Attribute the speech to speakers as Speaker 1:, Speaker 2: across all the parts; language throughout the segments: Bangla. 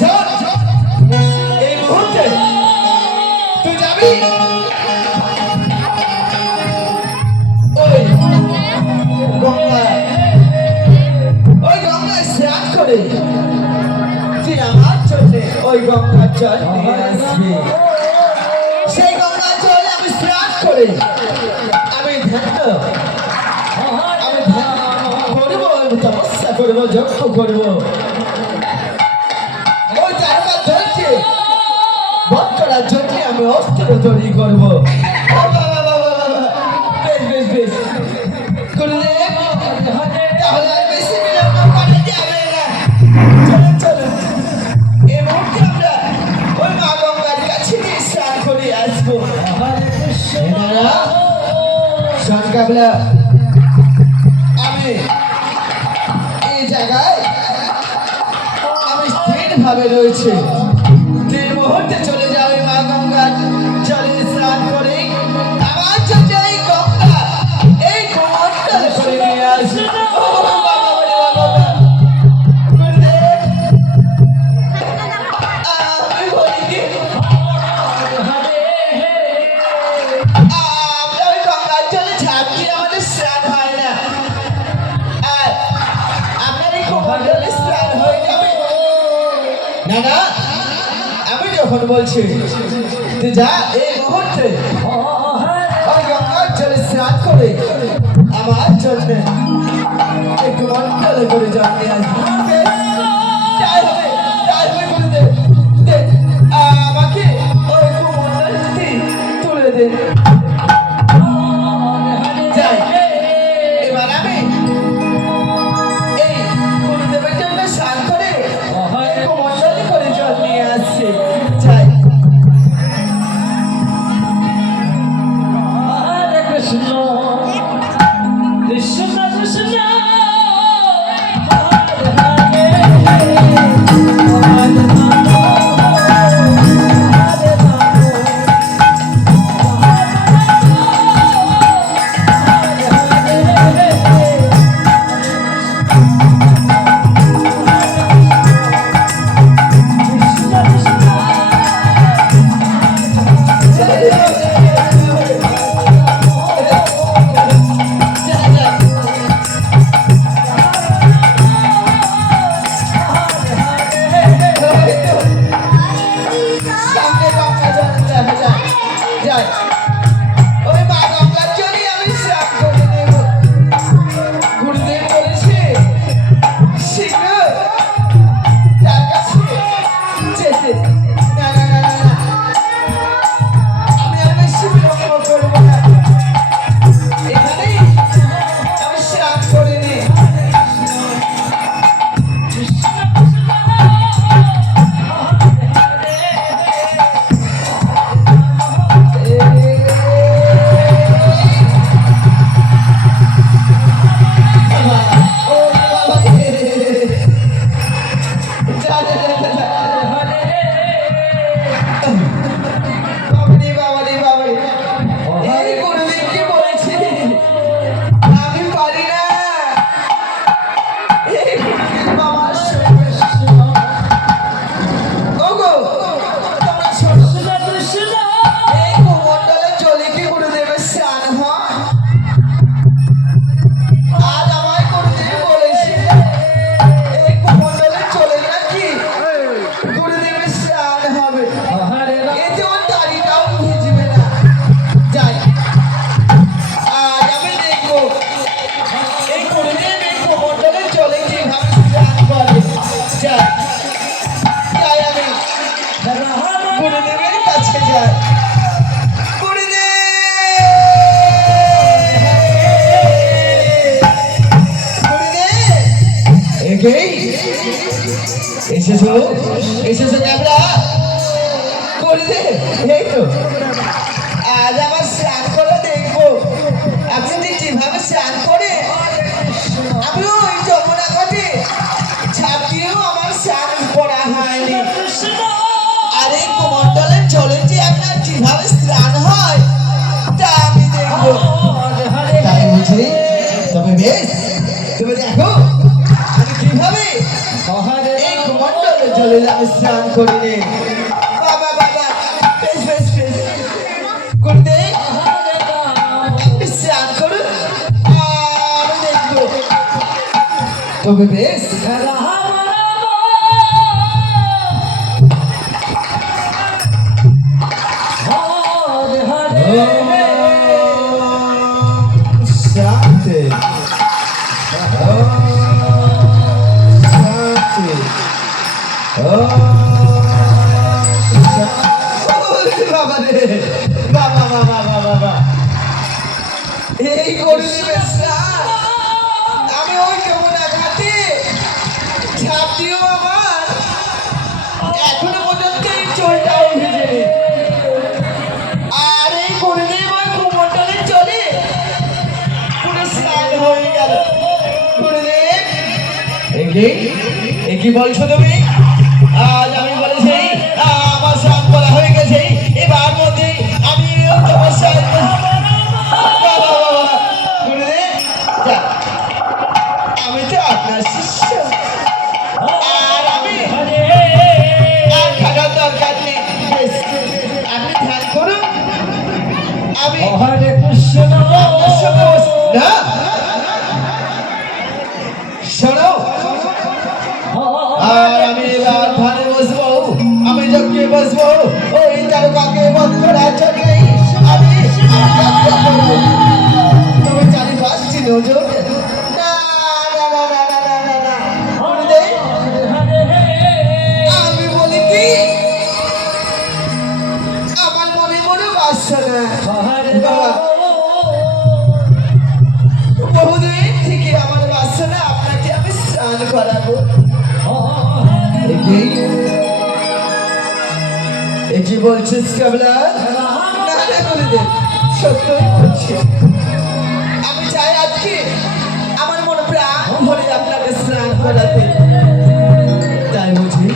Speaker 1: শোন এই মুহূর্তে তুই যাবি? ওই গঙ্গা ওই গঙ্গায় স্নান করে তুই আমার জন্য ওই গঙ্গার জল নিয়ে আসবি। সেই গঙ্গার জল আমি ধ্যান আমি তপস্যা করব, যজ্ঞ করব। তৈরি করব। বাবা, বাবা, বেশ বেশ বেশ। গুরুদেব তাহলে আর বেশি বিলম্ব করা যাবে না। চলুন চলুন। এই মুহূর্তে আমরা ওই মা গঙ্গার কাছে স্নান করে আসব। শোন আমি এই জায়গায় আমি স্থির ভাবে রয়েছে। যে মুহূর্তে আমি যখন বলছি যা এই মুহূর্তে ওই স্নান করে আমার জন্য একটু মন্ডলে করে জল এসেছ? এসেছ ক্যামেরা করে দে এই তো। আজ আমার স্নান করে দেখব। আপনি যে যেভাবে স্নান করে? আমিও ওই যমুনা ঘাটে ছাপ দিয়েও আমার স্নান করা হয়নি। আরে কুমন্ডলের জলে যে আপনার যেভাবে স্নান হয় তা আমি দেখব। তাই তবে বেশ। কীভাবে এই কুমন্ডলের জলে আমি স্নান করি রে বাবা বাবা বেশ বেশ বেশ। করে দে স্নান করুন। আমি দেখব। তবে বেশ। শান্তি শান্তি বাবা রে বাবা বাবা বাবা বাবা এই গরিবের আমি ওই যমুনা ঘাটে ঝাঁপ দিও আমার এখনও পর্যন্ত এই চোরটা উঠেছে আর এই গরিবের ওই কুমন্ডলের চলে পুরো স্নান হয়ে গেল গুরুদেব একি বলছো তুমি? আজ আমি বলেছি আমার স্নান করা হয়ে গেছে। এবার মধ্যে আমি তোমার আমি তো আপনার শিষ্য। আর আমি আর খাটার দরকার নেই। আপনি ধ্যান করুন। আমি
Speaker 2: কৃষ্ণ
Speaker 1: না, না, না, না, না, না, না, না। আমি বলি কি? আমার মনে মনে বাসনা বাবা। বহুদিন থেকে আমার বাসনা আপনাকে আমি স্নান করাবো। একি বলছিস কাবলা? না না করে দে। সত্যই করাতে তাই বুঝি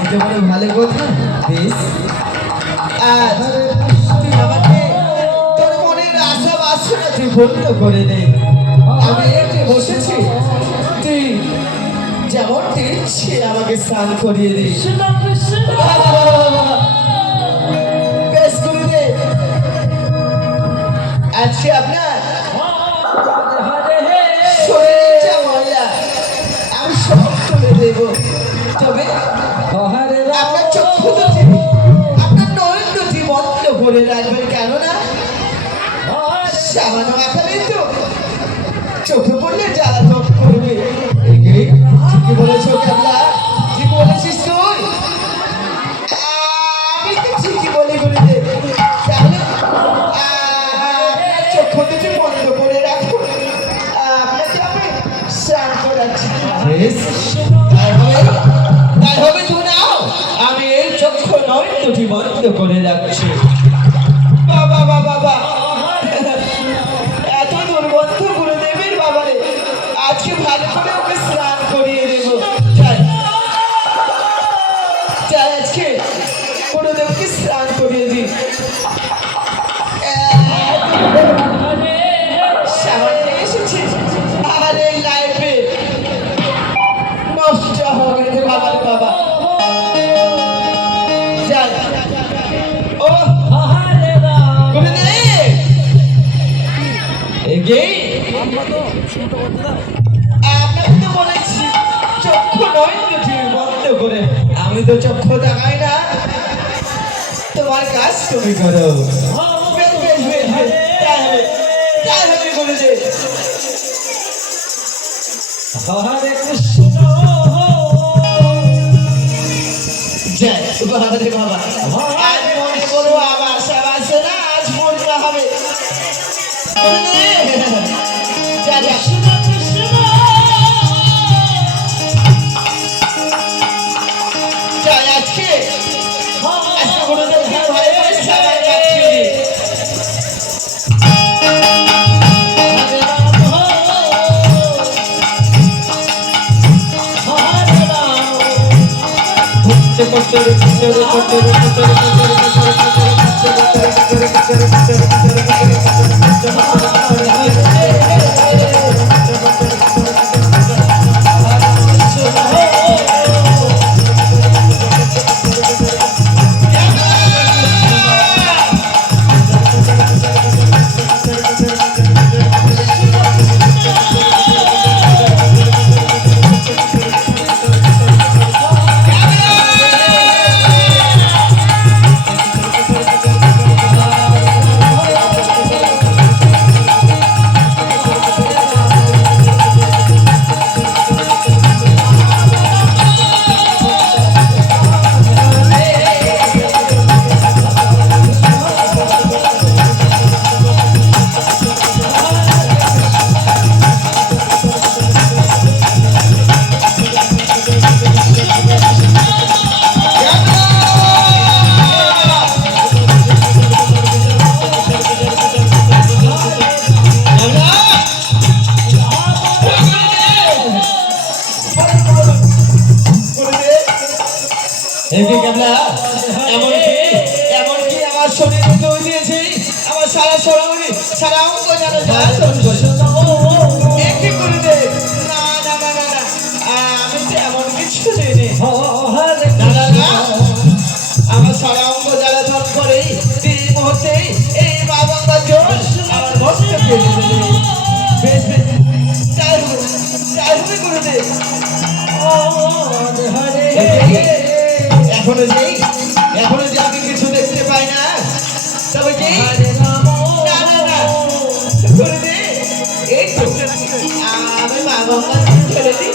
Speaker 1: এটা বড় ভালো কথা। বেশ। আজ আমি এতে বসেছি। তুই যেমন দিচ্ছি আমাকে স্নান করিয়ে দে। বেশ করে দে আজকে আপনার চক্ষু দুটি আপনার নয়ন বন্ধ করে রাখবেন কেননা? সামান্য তো। চোখে পড়লে জ্বালা চোখ করবে ঠিক বলেছিস তুই? আমি তো ঠিকই বলি বলি তাহলে দুটি বন্ধ করে রাখুন আপনাকে আমি স্নান করাচ্ছি। এই চক্ষু নয় দুটি বন্ধ নয় দুটি বন্ধ করে। আমি তো চক্ষু দেখাই না। তোমার কাজ তুমি করো।
Speaker 2: হরে কৃষ্ণ।
Speaker 1: জয় বাবা রে বাবা। Thank you. এখনও যেই এখনও যে আমি কিছু দেখতে পাই না, তবে কি? আমি মা বাবা ফেলে দিই।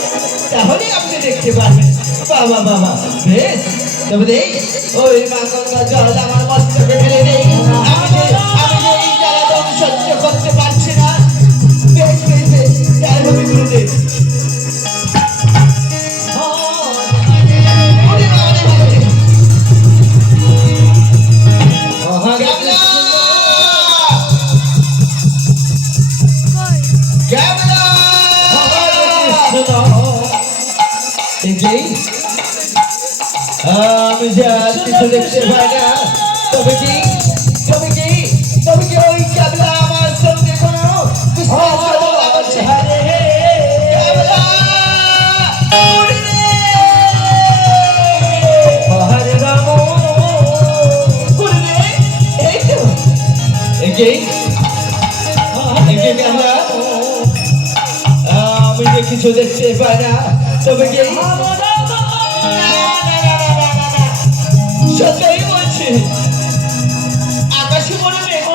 Speaker 1: তাহলে আপনি দেখতে পারবেন বাবা বাবা। বেশ। তবে দেই, ওই মা গঙ্গা জল আমার মস্তকে ফেলে দেই। আমি আমি এই জ্বালাতন সহ্য করতে পারছি না। বেশ বেশ বেশ। তাই হবে করে আমি যে কিছু দেখতে পাই না তবে কি? সত্যই বলছি। আকাশে মনে মেঘ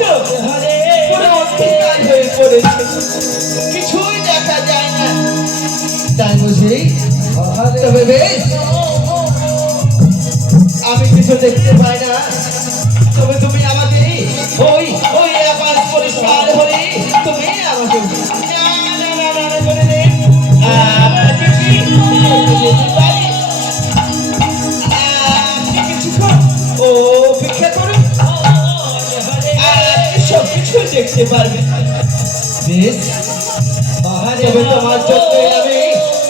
Speaker 1: তো। কিছুই দেখা যায় না। তাই বুঝি? আমি কিছু দেখতে পাই না। তবে তুমি দেখতে পারবেন বেশ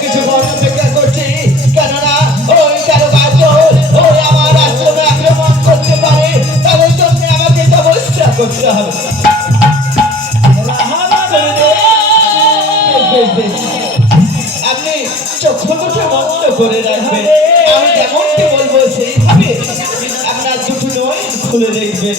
Speaker 1: কিছু অপেক্ষা করছি। আপনি চক্ষু বন্ধ করে রাখবেন। আমি যেমনটি বলব, সেইভাবে আপনার দুটো নয় খুলে দেখবেন।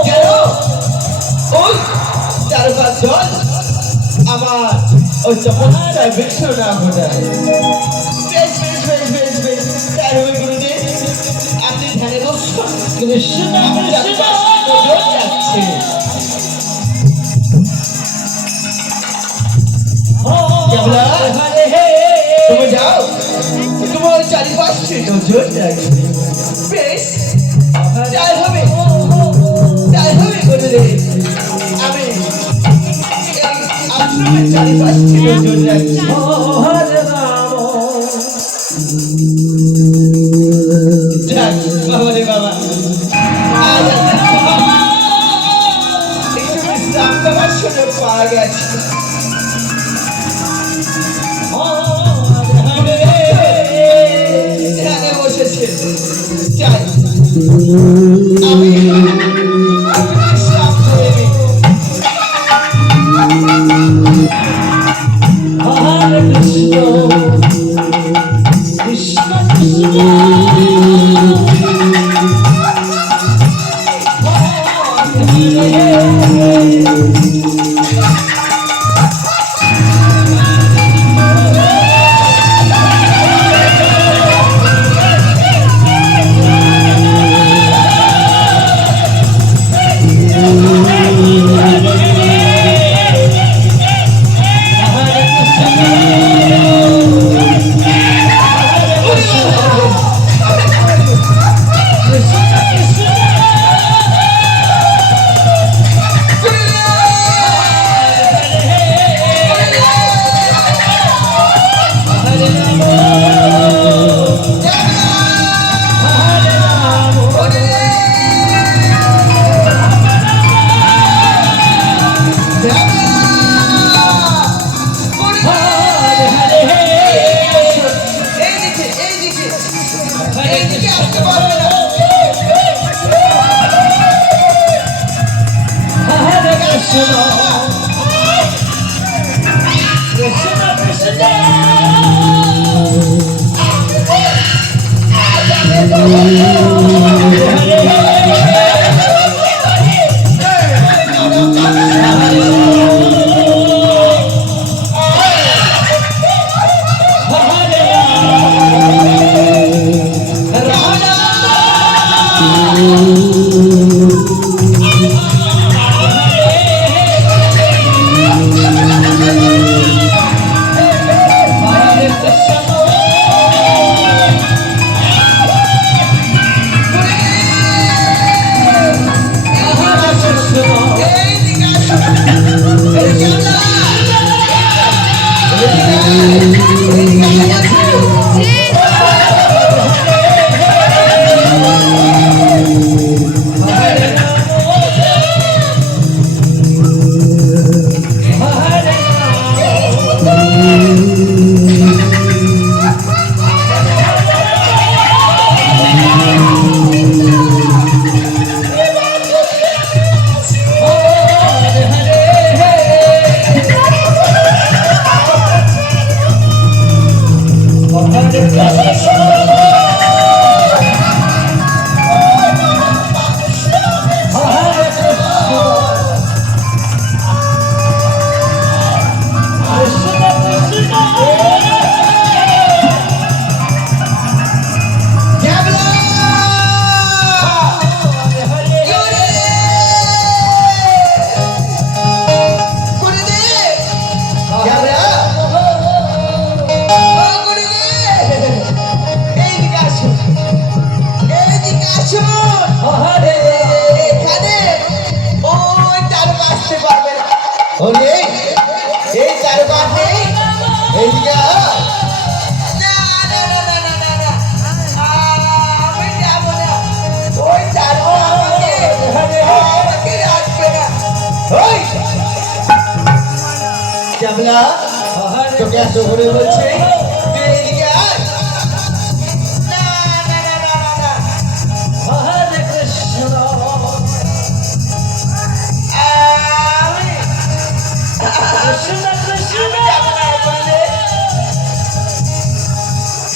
Speaker 2: কারবার
Speaker 1: জল যাচ্ছে। তোমার চারিপাশে নজর লাগবে বেশ। তাই হবে। তাই হবে গুরুদেব।
Speaker 2: Hadi hadi
Speaker 1: hadi. Thank you.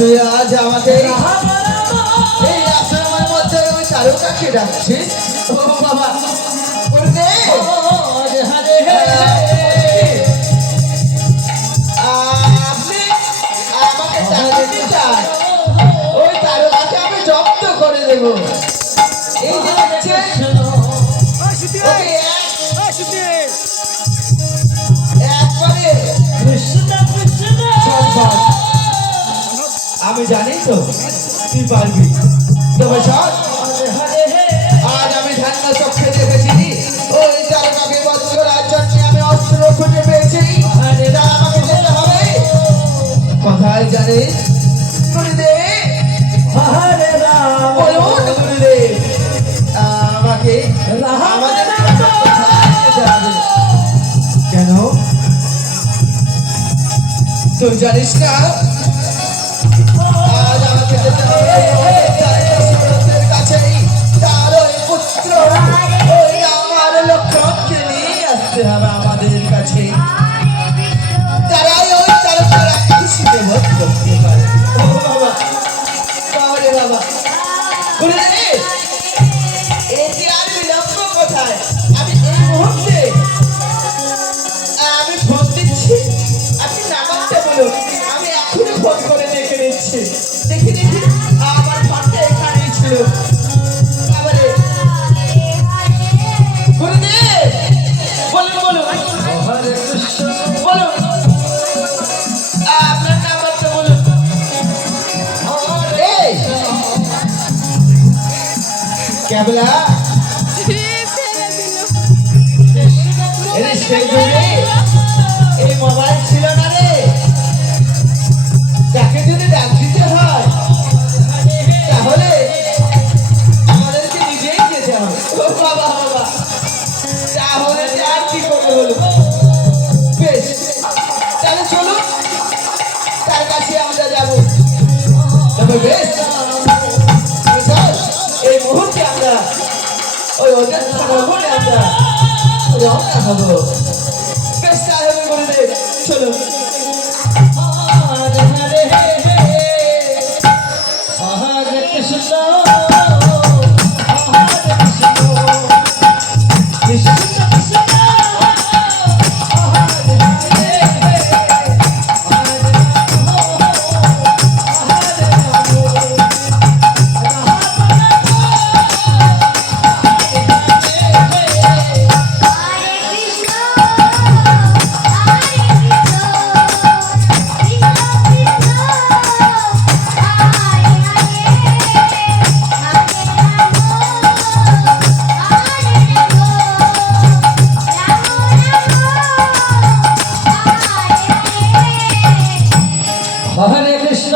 Speaker 1: সে আজ আমাদের এই আশ্রমের মধ্যে আমি চারু কাকে ডাকছি। ও বাবা আপনি আমাকে ওই তারকাকে আমি জব্দ করে দেবো। আমি জানি তো তুই পারবি। তবে সব আজ আমি ঝান্না চক্ষে দেখেছি। ওই আমি অস্ত্র খুঁজে পেয়েছি। আমাকে যেতে হবে। জানিস? কেন? তুই জানিস না have 哎呦这是唱 udah. Sama 哥